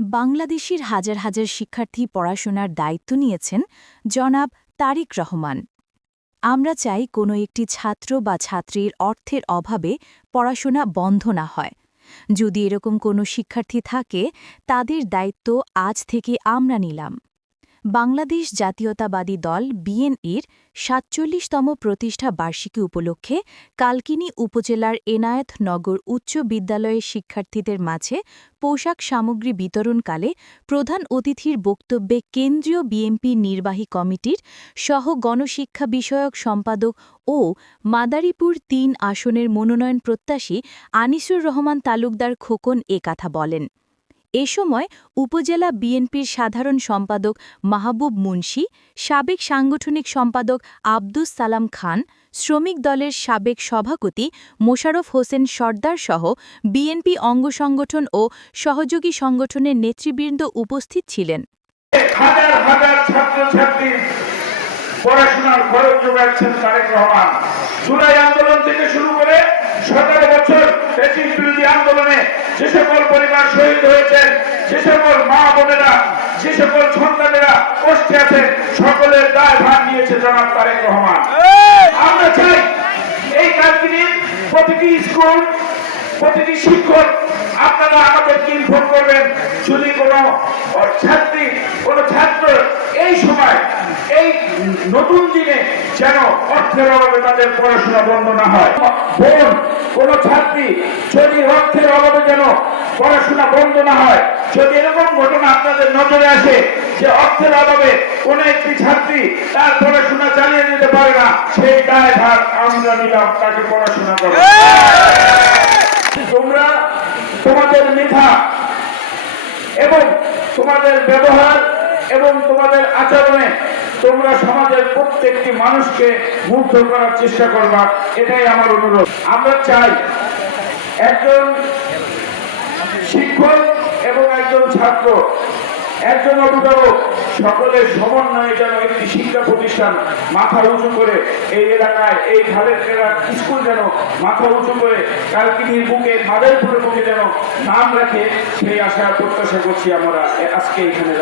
বাংলাদেশের হাজার হাজার শিক্ষার্থী পড়াশোনার দায়িত্ব নিয়েছেন জনাব তারিক রহমান। আমরা চাই কোনো একটি ছাত্র বা ছাত্রীর অর্থের অভাবে পড়াশোনা বন্ধ না হয়। যদি এরকম কোনো শিক্ষার্থী থাকে, তাদের দায়িত্ব আজ থেকে আমরা নিলাম। বাংলাদেশ জাতীয়তাবাদী দল বিএনইর সাতচল্লিশতম প্রতিষ্ঠা বার্ষিকী উপলক্ষে কালকিনি উপজেলার এনায়েতনগর উচ্চ বিদ্যালয়ের শিক্ষার্থীদের মাঝে পোশাক সামগ্রী বিতরণকালে প্রধান অতিথির বক্তব্যে কেন্দ্রীয় বিএনপি নির্বাহী কমিটির সহ গণশিক্ষা বিষয়ক সম্পাদক ও মাদারীপুর তিন আসনের মনোনয়ন প্রত্যাশী আনিসুর রহমান তালুকদার খোকন এ কথা বলেন। এ সময় উপজেলা বিএনপির সাধারণ সম্পাদক মাহবুব মুন্সি, সাবেক সাংগঠনিক সম্পাদক আব্দুস সালাম খান, শ্রমিক দলের সাবেক সভাপতি মোশাররফ হোসেন সর্দার সহ বিএনপি অঙ্গ সংগঠন ও সহযোগী সংগঠনের নেতৃবৃন্দ উপস্থিত ছিলেন। পড়াশোনার খরচ যোগাচ্ছেন তারেক রহমান। জুলাই আন্দোলন থেকে শুরু করে সতেরো বছর ব্রিটিশ বিরোধী আন্দোলনে যে সকল পরিবার শহীদ হয়েছেন যে সকল মা বোনেরা যে সকল সন্তানেরা কষ্টে আছেন সকলের দায় ভার নিয়েছে জনাব তারেক রহমান। আমরা চাই এই কালকিনির প্রতিটি স্কুল প্রতিটি শিক্ষক আপনারা আমাদেরকে ইনফর্ম করবেন। যদি কোনো ছাত্র এই সময় এই নতুন দিনে যেন অর্থের অভাবে তাদের পড়াশোনা বন্ধ না হয়। বোন, কোন ছাত্রী যদি অর্থের অভাবে যেন পড়াশোনা বন্ধ না হয়, যদি এরকম ঘটনা আপনাদের নজরে আসে যে অর্থের অভাবে কোন একটি ছাত্রী তার পড়াশোনা চালিয়ে নিতে পারে না, সেই দায় ভার আমরা নিলাম, তাকে পড়াশোনা করো। তোমরা তোমাদের মেধা এবং তোমাদের ব্যবহার এবং তোমাদের আচরণে তোমরা সমাজের প্রত্যেকটি মানুষকে মুগ্ধ করার চেষ্টা করবা, এটাই আমার অনুরোধ। আমরা চাই একজন শিক্ষক এবং একজন ছাত্র, একজন অভিভাবক, সকলের সমন্বয়ে যেন একটি শিক্ষা প্রতিষ্ঠান মাথা উঁচু করে এই এলাকায়, এই খালের এলাকার স্কুল যেন মাথা উঁচু করে, কালকিনির বুকে, মাদারীপুরের বুকে যেন নাম রাখে, সেই আশা প্রত্যাশা করছি আমরা। আজকে এখানে